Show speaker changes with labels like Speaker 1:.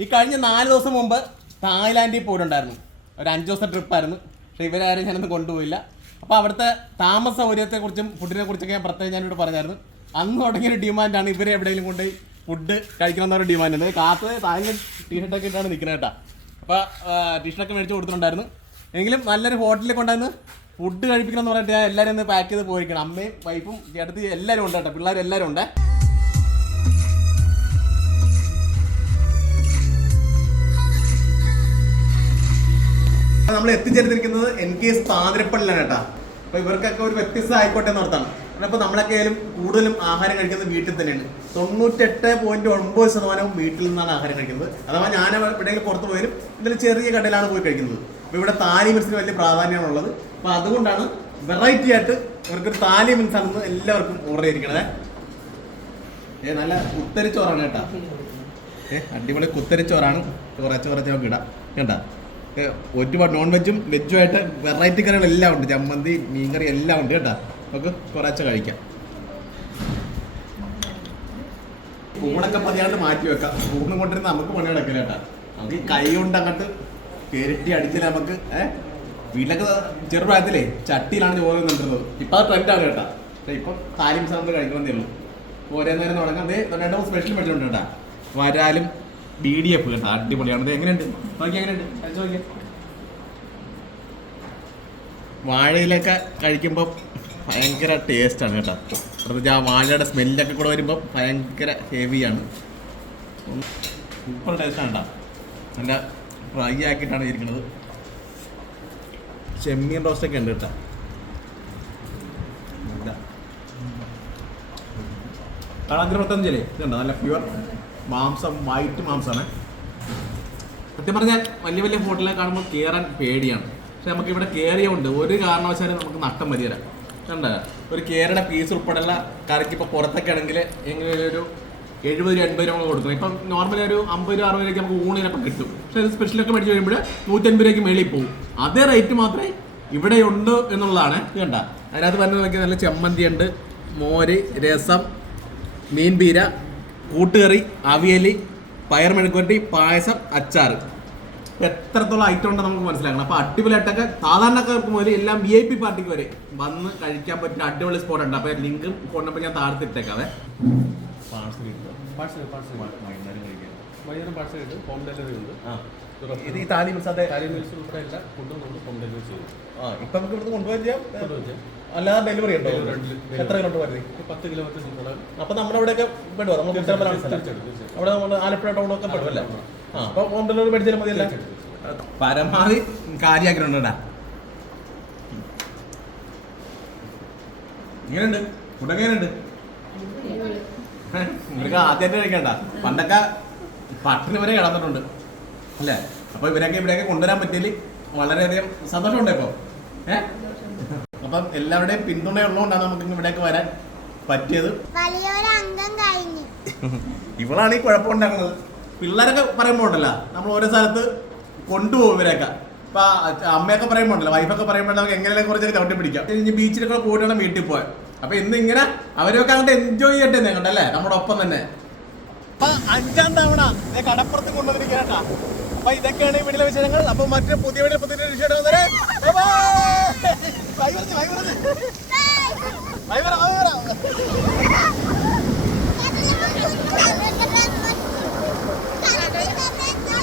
Speaker 1: ഈ കഴിഞ്ഞ നാല് ദിവസം മുമ്പ് തായ്ലാൻഡിൽ പോയിട്ടുണ്ടായിരുന്നു. ഒരു അഞ്ച് ദിവസത്തെ ട്രിപ്പായിരുന്നു പക്ഷേ ഇവരാരും ഞാനൊന്നും കൊണ്ടുപോയില്ല. അപ്പോൾ അവിടുത്തെ താമസ സൗകര്യത്തെക്കുറിച്ചും ഫുഡിനെ കുറിച്ചൊക്കെ ഞാൻ പ്രത്യേകം ഞാനിവിടെ പറഞ്ഞായിരുന്നു. അന്ന് തുടങ്ങിയ ഒരു ഡിമാൻഡാണ് ഇവരെ എവിടെയെങ്കിലും കൊണ്ട് ഫുഡ് കഴിക്കണം എന്നൊരു ഡിമാൻഡ്. ഉണ്ട് കാത്ത് താങ്കൾ ടീഷർട്ടൊക്കെ ഇട്ടാണ് നിൽക്കുന്നത് കേട്ടോ. അപ്പോൾ ടീഷർട്ടൊക്കെ മേടിച്ച് കൊടുത്തിട്ടുണ്ടായിരുന്നു. എങ്കിലും നല്ലൊരു ഹോട്ടലിൽ കൊണ്ടുവന്ന് ഫുഡ് കഴിപ്പിക്കണം എന്ന് പറഞ്ഞിട്ട് ഞാൻ എല്ലാവരും ഒന്ന് പാക്ക് ചെയ്ത് പോയിരിക്കണം അമ്മയും വൈഫും ചേട്ടത്തി എല്ലാവരും ഉണ്ട് കേട്ടോ. പിള്ളേരെല്ലാവരും ഉണ്ട്. നമ്മൾ എത്തിച്ചേർന്നിരിക്കുന്നത് എൻ കെ എസ് താതിരപ്പള്ളിലാണ് കേട്ടോ. അപ്പൊ ഇവർക്കൊക്കെ ഒരു വ്യത്യസ്ത ആയിക്കോട്ടെ എന്നോർത്താണ് അപ്പോൾ നമ്മളൊക്കെ കൂടുതലും ആഹാരം കഴിക്കുന്നത് വീട്ടിൽ തന്നെയാണ്. തൊണ്ണൂറ്റെട്ട് പോയിന്റ് ഒൻപത് ശതമാനവും വീട്ടിൽ നിന്നാണ് ആഹാരം കഴിക്കുന്നത്. അഥവാ ഞാൻ എവിടെയെങ്കിലും പുറത്ത് പോയാലും ഇതിൽ ചെറിയ കടയിലാണ് പോയി കഴിക്കുന്നത്. അപ്പോൾ ഇവിടെ താലി മിനിസിന് വലിയ പ്രാധാന്യമാണുള്ളത് അപ്പോൾ അതുകൊണ്ടാണ് വെറൈറ്റി ആയിട്ട് ഇവർക്കൊരു താലി മിൽസ് ആണെന്ന് എല്ലാവർക്കും ഓർഡർ ചെയ്തിരിക്കണത്. ഏ നല്ല കുത്തരിച്ചോറാണ് കേട്ടാ. ഏ അടിപൊളി കുത്തരിച്ചോറാണ് ഇടാം. കേട്ടാ? ഒരുപാട് നോൺ വെജും വെജും ആയിട്ട് വെറൈറ്റി കറികൾ എല്ലാം ഉണ്ട്. ചമ്മന്തി മീൻകറി എല്ലാം ഉണ്ട് കേട്ടോ. നമുക്ക് കുറച്ച് കഴിക്കാം. ഊണൊക്കെ പതിയാണ്ട് മാറ്റി വെക്കാം. ഊണ് കൊണ്ടിരുന്ന നമുക്ക് പണി കിടക്കില്ല കേട്ടാ. നമുക്ക് കൈ കൊണ്ട് അങ്ങോട്ട് പെരട്ടി അടിച്ചില്ല നമുക്ക് ഏഹ് വീട്ടിലൊക്കെ ചെറുപ്രായത്തിലേ ചട്ടിയിലാണ് ചോറ് നിന്നിരുന്നത് ഇപ്പൊ അത് ട്രെൻഡാണ് കേട്ടാ. ഇപ്പൊ താലിം സാധനം കഴിക്കണമെന്നേ ഉള്ളൂ. ഓരോ നേരം തുടങ്ങാം അതേ രണ്ട് സ്പെഷ്യൽ മേടിച്ചിട്ടുണ്ട് കേട്ടാ. വരാലും ബി ഡി എഫ് കേട്ടോ അടിപൊളിയാണ് എങ്ങനെയുണ്ട്? എങ്ങനെയുണ്ട്? വാഴയിലൊക്കെ കഴിക്കുമ്പോൾ ഭയങ്കര ടേസ്റ്റാണ് കേട്ടോ. പ്രത്യേകിച്ച് ആ വാഴയുടെ സ്മെല്ലൊക്കെ കൂടെ വരുമ്പോൾ ഭയങ്കര ഹെവിയാണ് സൂപ്പർ ടേസ്റ്റാണ് കേട്ടോ. നല്ല ഫ്രൈ ആക്കിയിട്ടാണ് ഇരിക്കുന്നത്. ചെമ്മീൻ റോസ്റ്റൊക്കെ ഉണ്ട് കേട്ടോ. ഇരുപത്തഞ്ചില്ലേ ഇതുണ്ടോ? നല്ല പ്യുവർ മാംസം വൈറ്റ് മാംസമാണ് സത്യം പറഞ്ഞാൽ വലിയ വലിയ ഹോട്ടലിൽ കാണുമ്പോൾ കയറാൻ പേടിയാണ്. പക്ഷെ നമുക്ക് ഇവിടെ കയറിയുണ്ട് ഒരു കാരണവശാലും നമുക്ക് നട്ടം വരികയില്ല കണ്ട? ഒരു കേരയുടെ പീസ് ഉൾപ്പെടെയുള്ള കറിക്ക് ഇപ്പോൾ പുറത്തൊക്കെ ആണെങ്കിൽ എങ്ങനെ ഒരു എഴുപത് രൂപ എൺപത് രൂപ കൊടുക്കണം. ഇപ്പം നോർമലി ഒരു അമ്പത് രൂപ അറുപത് രൂപയ്ക്ക് നമുക്ക് ഊണിനൊക്കെ കിട്ടും. പക്ഷെ അത് സ്പെഷ്യലൊക്കെ മേടിച്ച് കഴിയുമ്പോൾ നൂറ്റൻപത് രൂപയ്ക്ക് മേളിൽ പോകും അതേ റേറ്റ് മാത്രമേ ഇവിടെ ഉണ്ട് എന്നുള്ളതാണ്. കണ്ട? അതിനകത്ത് പറഞ്ഞ നല്ല ചെമ്മന്തി ഉണ്ട് മോര് രസം മീൻ പീര കൂട്ടുകറി അവിയൽ പയർ മെഴുക്കുവരട്ടി പായസം അച്ചാർ. എത്രത്തോളം ഐറ്റം ഉണ്ടെന്ന് നമുക്ക് മനസ്സിലാക്കണം. അപ്പോൾ അടിപൊളിയായിട്ടൊക്കെ സാധാരണക്കാർക്ക് മുതൽ എല്ലാം വി ഐ പി പാർട്ടിക്ക് വരെ വന്ന് കഴിക്കാൻ പറ്റുന്ന അടിപൊളി സ്പോട്ട് ഉണ്ട്. അപ്പോൾ ലിങ്കും ഫോൺ നമ്പർ ഞാൻ താഴ്ത്തിട്ടേക്കാവേ
Speaker 2: പാഴ്സൽ പാഴ്സൽ വൈകുന്നേരം ഉണ്ട് ഹോം ഡെലിവറി ഉണ്ട്.
Speaker 1: ഇത് ഈ താലി മിൽസാതെ
Speaker 2: കാര്യം മീൽസ് ഉൾപ്പെടെ എല്ലാ ഫുഡും നമ്മൾ ഹോം ഡെലിവറി ചെയ്യും
Speaker 1: ആ ഇപ്പം നമുക്ക് ഇവിടുന്ന് കൊണ്ടുപോകാൻ ചെയ്യാം.
Speaker 2: കൊണ്ടുവച്ച്
Speaker 1: അല്ലാതെ ഡെലിവറി ഉണ്ടോ?
Speaker 2: Delivery ഉണ്ട്.
Speaker 1: എത്ര കിലോമീറ്റർ വരുന്നത്
Speaker 2: ഒരു പത്ത് കിലോമീറ്റർ ചുറ്റളവ്.
Speaker 1: നമ്മുടെ ഇവിടെയൊക്കെ പെടുവോ? നമ്മൾ തിരുച്ചമ്പലമാണ് സ്ഥലം
Speaker 2: തീർച്ചയായിട്ടും തീർച്ചയായിട്ടും.
Speaker 1: അവിടെ നമ്മൾ ആലപ്പുഴ ടൗണൊക്കെ പെടുമല്ലേ ആ അപ്പോൾ ഹോം ഡെലിവറി മേടിച്ചാൽ മതിയല്ലേ
Speaker 2: തീർച്ചയായിട്ടും.
Speaker 1: പരമാവധി കാര്യമാക്കിയിട്ടുണ്ട് ഇങ്ങനെയുണ്ട്. ഫുഡ് എങ്ങനെയുണ്ട്? ഇവർക്ക് ആദ്യമായിട്ട് കഴിക്കണ്ട പണ്ടൊക്കെ പട്ടിന് വരെ കിടന്നിട്ടുണ്ട്. അല്ലേ? അപ്പൊ ഇവരൊക്കെ ഇവിടെയൊക്കെ കൊണ്ടുവരാൻ പറ്റിയതിൽ വളരെയധികം സന്തോഷമുണ്ട് ഇപ്പൊ. ഏ? അപ്പം എല്ലാവരുടെയും പിന്തുണ ഉള്ളതുകൊണ്ടാണ് നമുക്ക് ഇവിടേക്ക് വരാൻ പറ്റിയത്. ഇവളാണ് ഈ കുഴപ്പമുണ്ടാക്കുന്നത് പിള്ളേരൊക്കെ പറയുമ്പോൾ ഉണ്ടല്ലോ നമ്മൾ ഓരോ സ്ഥലത്ത് കൊണ്ടുപോകും ഇവരൊക്കെ ഇപ്പൊ അമ്മയൊക്കെ പറയുമ്പോൾ ഉണ്ടല്ലോ വൈഫൊക്കെ പറയുമ്പോൾ നമുക്ക് എങ്ങനെയൊക്കെ കുറച്ചൊക്കെ ചവിട്ടി പിടിക്കാം. ഇനി ബീച്ചിലൊക്കെ പോയിട്ടാണ് വീട്ടിൽ പോയത് അപ്പൊ ഇന്ന് ഇങ്ങനെ അവരൊക്കെ അങ്ങോട്ട് എൻജോയ് ചെയ്യട്ടെ നിങ്ങട്ടല്ലേ നമ്മുടെ ഒപ്പം തന്നെ. അപ്പൊ അഞ്ചാം തവണ കടപ്പുറത്ത് കൊണ്ടുവന്നിരിക്കണ അപ്പൊ ഇതൊക്കെയാണ് ഈ വീട്ടിലെ വിശേഷങ്ങൾ. അപ്പൊ മറ്റേ പുതിയ വീട്ടിൽ പുതിയ വിഷയം വരെ.